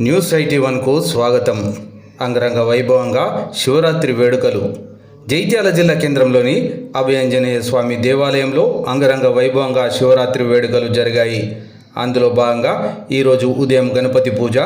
News IT వన్కు స్వాగతం. అంగరంగ వైభవంగా శివరాత్రి వేడుకలు. జైత్యాల జిల్లా కేంద్రంలోని అభయాంజనేయ స్వామి దేవాలయంలో అంగరంగ వైభవంగా శివరాత్రి వేడుకలు జరిగాయి. అందులో భాగంగా ఈరోజు ఉదయం గణపతి పూజ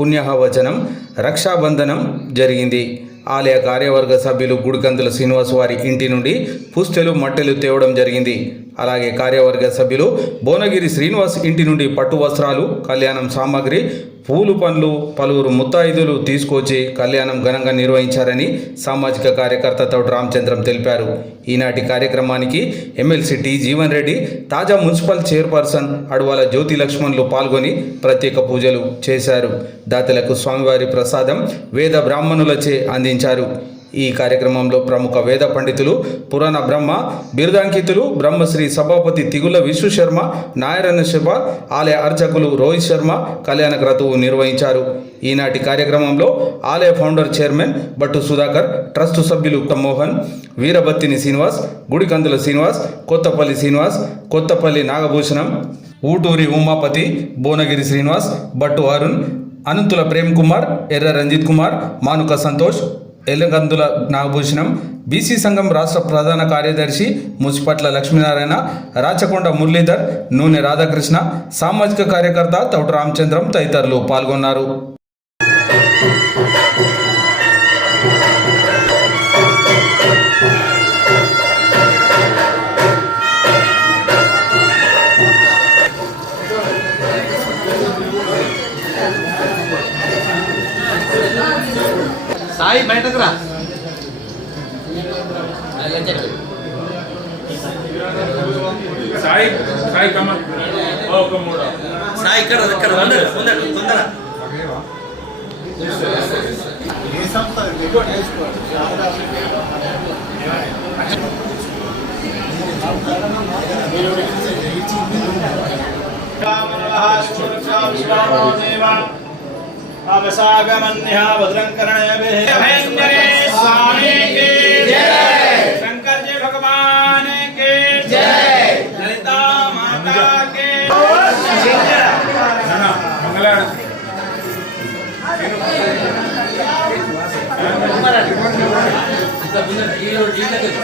పుణ్యహవచనం రక్షాబంధనం జరిగింది. ఆలయ కార్యవర్గ సభ్యులు గుడికందుల శ్రీనివాస్ వారి ఇంటి నుండి పుస్తెలు మట్టెలు తేవడం జరిగింది. అలాగే కార్యవర్గ సభ్యులు భువనగిరి శ్రీనివాస్ ఇంటి నుండి పట్టు వస్త్రాలు కళ్యాణం సామాగ్రి పూలు పండ్లు పలువురు ముత్తాయిదులు తీసుకొచ్చి కళ్యాణం ఘనంగా నిర్వహించారని సామాజిక కార్యకర్త తోటి రామచంద్రం తెలిపారు. ఈనాటి కార్యక్రమానికి ఎమ్మెల్సీ టి జీవన్ రెడ్డి తాజా మున్సిపల్ చైర్పర్సన్ అడవాల జ్యోతి లక్ష్మణ్లు పాల్గొని ప్రత్యేక పూజలు చేశారు. దాతలకు స్వామివారి ప్రసాదం వేద బ్రాహ్మణులచే అందించారు. ఈ కార్యక్రమంలో ప్రముఖ వేద పండితులు పురాణ బ్రహ్మ బిరుదాంకితులు బ్రహ్మశ్రీ సభాపతి తిగుల విశ్వ శర్మ నారాయణ శివ ఆలయ అర్చకులు రోహిత్ శర్మ కళ్యాణ క్రతువు నిర్వహించారు. ఈనాటి కార్యక్రమంలో ఆలయ founder chairman Bhattu Sudhakar trust సభ్యులు మోహన్ వీరబత్తిని శ్రీనివాస్ గుడికందుల శ్రీనివాస్ కొత్తపల్లి శ్రీనివాస్ కొత్తపల్లి నాగభూషణం ఊటూరి ఉమాపతి భువనగిరి శ్రీనివాస్ భట్టు అరుణ్ అనంతుల ప్రేమ్ కుమార్ ఎర్ర రంజిత్ కుమార్ మానుక సంతోష్ ఎలుగందుల నాగభూషణం. బీసీ సంఘం రాష్ట్ర ప్రధాన కార్యదర్శి ముసిపట్ల లక్ష్మీనారాయణ రాచకొండ మురళీధర్ నూనె రాధాకృష్ణ సామాజిక కార్యకర్త తౌట రామచంద్రం తదితరులు పాల్గొన్నారు. సాయి బయటకు రా సాయి సాయి కమల్ ఒక మూడు సాయి ఇక్కడ ఇక్కడ తొందర తొందర తొందర अवसागमन्या भद्रं कर्णयभिः स्वामी की जय शंकर जी भगवान की जय ललिता माता की जय मंगल ಇದು ಇದು ಇದು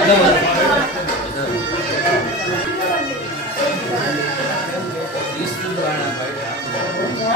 ಇದು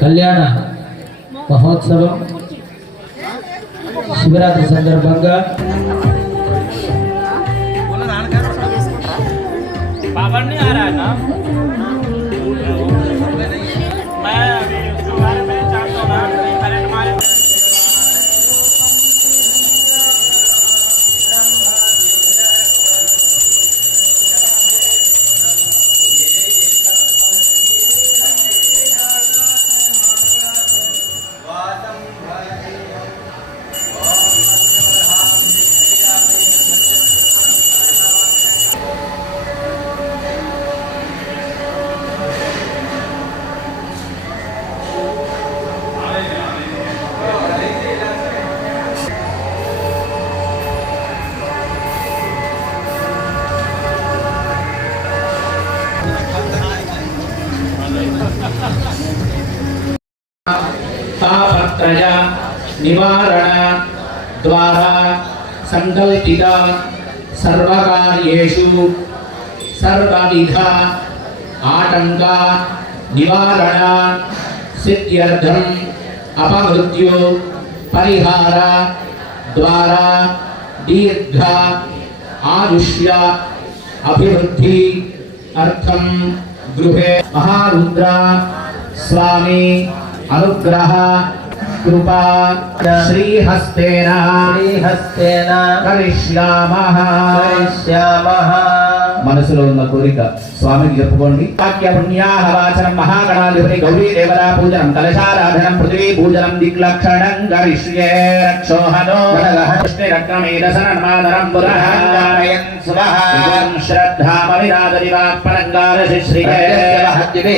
కళ్యాణ మహోత్సవం శివరాత్రి సందర్భంగా पावर नहीं आ रहा है ना పాపత్రయ నివారణ ద్వారా సంకల్పిత సర్వకార్యేషు సర్వవిధ ఆటంక నివారణ సిద్ధ్యర్థం అపమృత్యు పరిహార ద్వారా దీర్ఘ ఆయుష్య అభివృద్ధి అర్థం గృహే మహారుద్ర స్వామి अनुग्रह कृपा श्रीहस्तेन। श्रीहस्तेन। करिष्यामः। करिष्यामः। మనసులో ఉన్న కోరిక స్వామికి చెప్పుకోండి వాక్య పుణ్యాహ వాచనం మహాగణాధిపతి గౌరీ దేవతా పూజనం కలశారాధనం పృథివీ పూజనం దిక్లక్షణం గరిష్యే రక్షోహనో కృష్ణరత్నమేదసనమాదరం పురహాంగారయన్ శుభః శిశ్రియే పృథివీ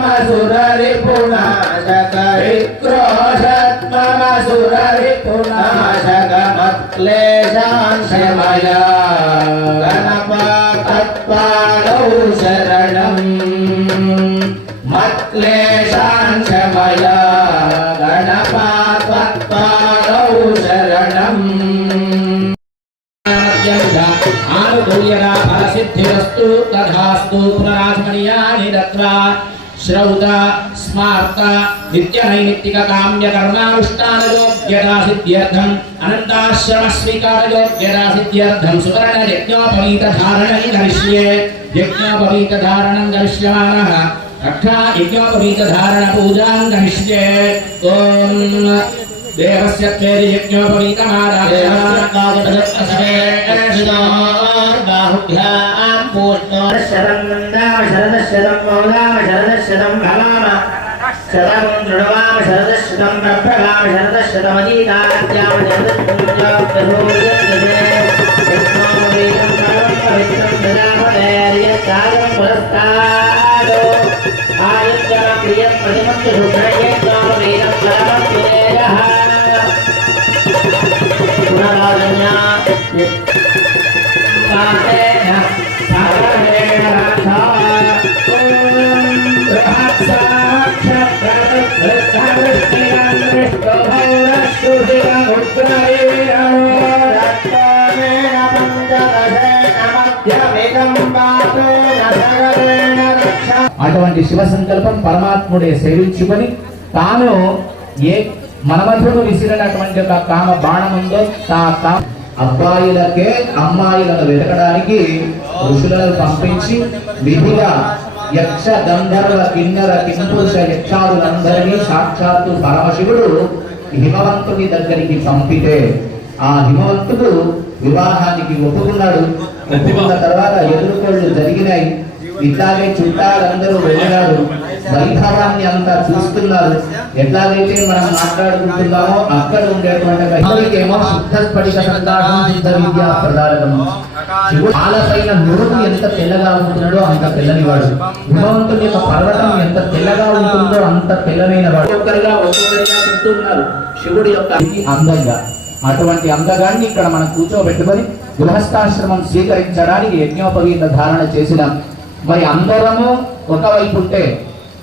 విక్రోషత్ మమ సురరి పునాశక విక్రోషత్ మమ సురరి పునాశక మత్క్లేశాంశమయ గణపతత్పాదౌ శరణం మత్క్లేశాంశమయ గణపతత్పాదౌ శ్రౌత స్మార్త నిత్య నైమిత్తిక కామ్య కర్మానుష్ఠాన యోగ్యతా సిద్ధ్యర్థం అనంతాశ్రమ స్వీకార యోగ్యతా సిద్ధ్యర్థం సువర్ణ యజ్ఞోపవీత ధారణం కరిష్యే యజ్ఞోపవీత ధారణం కరిష్యమానః రక్షా యజ్ఞోపవీత ధారణ పూజాం కరిష్యే ఓం దేవస్య త్వేది యజ్ఞోపవీతమారాధయామి పూర్ణోశరం నందామ శరదశరం మౌలామ बाहुभ्याम् पूर्णोरशरम् नन्दाम शरदशरम् मौलाम शरदशरम् भवाम शतम् दृढवाम शरदशतम् प्रभवाम शरदशतमधीताद्याम शरदशतम् पुरस्तादो आयुर्जनं प्रियं प्रतिमत्य शुभ्रये वेदं परमं पुरेरः पुनराजन्या అటువంటి శివ సంకల్పం పరమాత్ముడే సేవించుకొని తాను ఏ మనమధుడు విసిరినటువంటి ఒక కామ బాణం ఉందో తా కామ అబ్బాయిలకే అమ్మాయిలను వెతకడానికి ఋషులను పంపించి విధిగా యక్ష గంధర్వ కిన్నర కింపురుష యక్షాదులందరినీ సాక్షాత్తు పరమశివుడు హిమవంతుని దగ్గరికి పంపితే ఆ హిమవంతుడు వివాహానికి ఒప్పుకున్నాడు. ఒప్పుకున్న తర్వాత ఎదురుకోళ్ళు జరిగినాయి. ఇట్లాగే చుట్టాలందరూ వెళ్ళారు వైభవాన్ని అంతా చూస్తున్నారు. ఎట్లాగైతే మనం మాట్లాడుకుంటున్నామో అక్కడ ఉండేటువంటి మహిళకేమో శుద్ధ స్ఫటిక సంతానం శుద్ధ విద్యా ప్రదారకం శివుడు నురుగు ఎంత తెల్లగా ఉంటున్నాడో అంత తెల్లని వాడు గుణవంతుని యొక్క పర్వతం ఎంత తెల్లగా ఉంటుందో అంత తెల్లమైన వాడు. ఒక్కొక్కరుగా ఒక్కొక్కరిగా చెప్తున్నారు శివుడి యొక్క అందంగా. అటువంటి అంగగాన్ని ఇక్కడ మనం కూర్చోబెట్టుకొని గృహస్థాశ్రమం స్వీకరించడానికి యజ్ఞోపవీత ధారణ చేసినాం మరి అందరము ఒకవైపు ఉంటే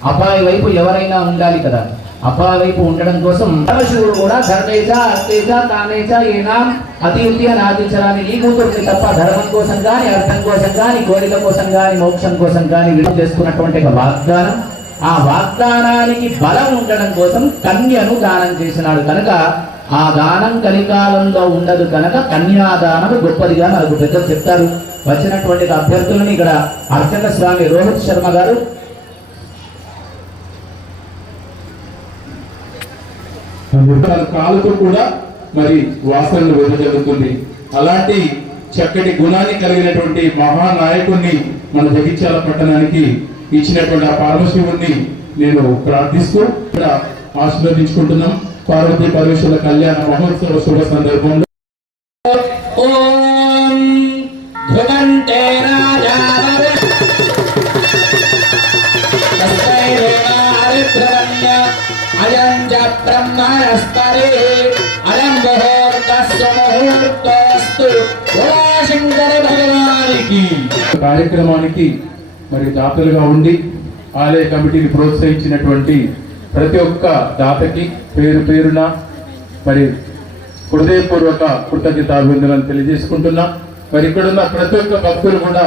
అపాయ వైపు ఎవరైనా ఉండాలి కదా. అపాయ వైపు ఉండడం కోసం పరమశివుడు కూడా ధర్మేజ అస్తేజ తానేజ ఏనాం అతి అని ఆదించరాని ఈ కూతురుని తప్ప ధర్మం కోసం కానీ అర్థం కోసం కానీ కోరిక కోసం కానీ మోక్షం కోసం కానీ విడుదల చేసుకున్నటువంటి ఒక వాగ్దానం. ఆ వాగ్దానానికి బలం ఉండడం కోసం కన్యను దానం చేసినాడు. కనుక ఆ దానం కలికాలంలో ఉండదు కనుక కన్యాదానం గొప్పదిగా మనకు పెద్దలు చెప్తారు. వచ్చినటువంటి అభ్యర్థులను ఇక్కడ అర్చక స్వామి రోహిత్ శర్మ గారు తన కాలుతో కూడా మరి వాసనలు వెదజల్లుతుంది అలాంటి చక్కటి గుణాన్ని కలిగినటువంటి మహానాయకుడిని మన జగిత్యాల పట్టణానికి ఇచ్చినటువంటి ఆ పరమశివుణ్ణి నేను ప్రార్థిస్తూ ఇక్కడ ఆశీర్వదించుకుంటున్నాం. పార్వతీ పరమేశ్వర కళ్యాణ మహోత్సవ శుభ సందర్భంలో అయం అయం శంకర భగవానికి. కార్యక్రమానికి మరి దాతలుగా ఉండి ఆలయ కమిటీని ప్రోత్సహించినటువంటి ప్రతి ఒక్క దాతకి పేరు పేరున మరి హృదయపూర్వక కృతజ్ఞతాభివందనలు తెలియజేసుకుంటున్నా. మరి ఇక్కడ ఉన్న ప్రతి ఒక్క భక్తులు కూడా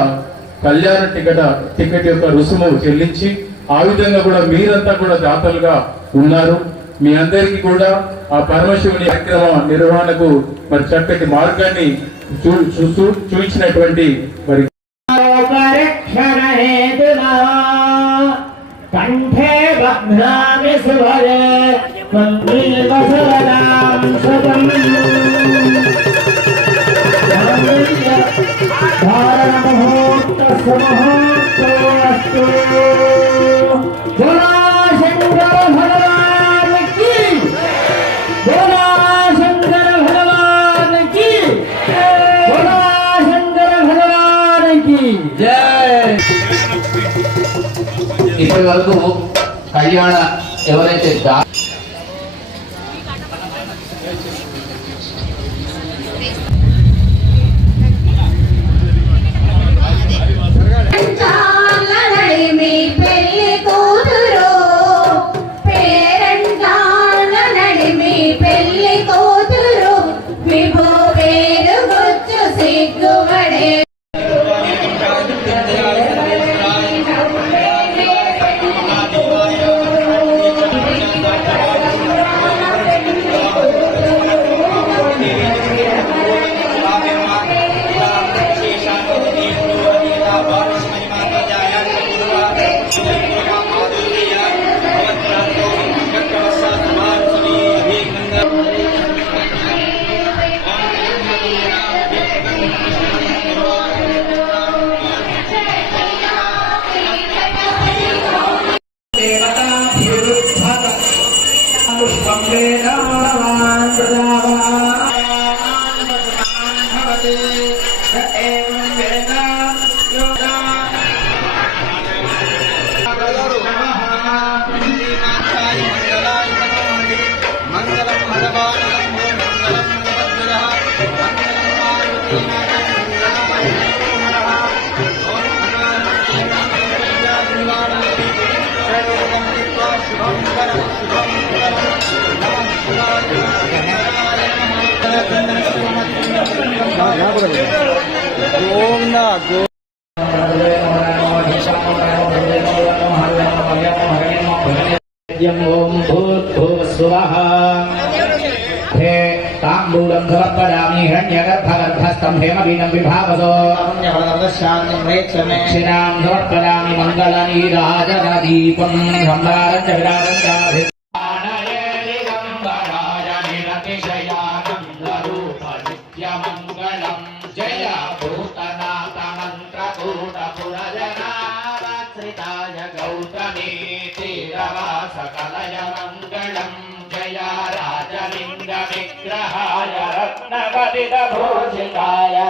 కళ్యాణ టికెట్ టికెట్ యొక్క రుసుము చెల్లించి ఆ విధంగా కూడా మీరంతా కూడా దాతలుగా ఉన్నారు. మీ అందరికీ కూడా ఆ పరమశివుని కార్యక్రమ నిర్వహణకు మరి చక్కటి మార్గాన్ని చూ చూ- చూపించినటువంటి మరి కంఠే బధ్నామి సుభరే త్వమీవసవనాం శతం ధారణముహూర్తస్సు ముహూర్తోస్తు బోలా శంకర భగవాన్కి బోలా శంకర భగవాన్కి బోలా శంకర భగవాన్ కళ్యాణ ఎవరైతే దా గోవిందా గో ఓం భూర్భువస్సువః హే తాంబూలం సమర్పయామి హిరణ్యగర్భగర్భస్థం హేమవీనం విభావసో దక్షిణాం సమర్పయామి మంగళనీరాజనదీపం సంభారం च गौतमी तीरवासकलय मङ्गलम् जय राजलिङ्गविग्रहाय रत्नवदितभूषिताय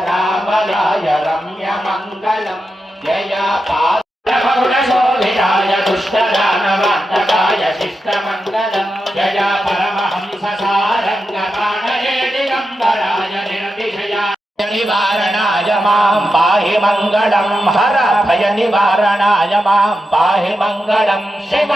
रामलाय रम्यमङ्गलम् जय पादशोभिताय निवारणाय मां पाहि मङ्गलं हर भय निवारणाय मां पाहि मङ्गलं शिव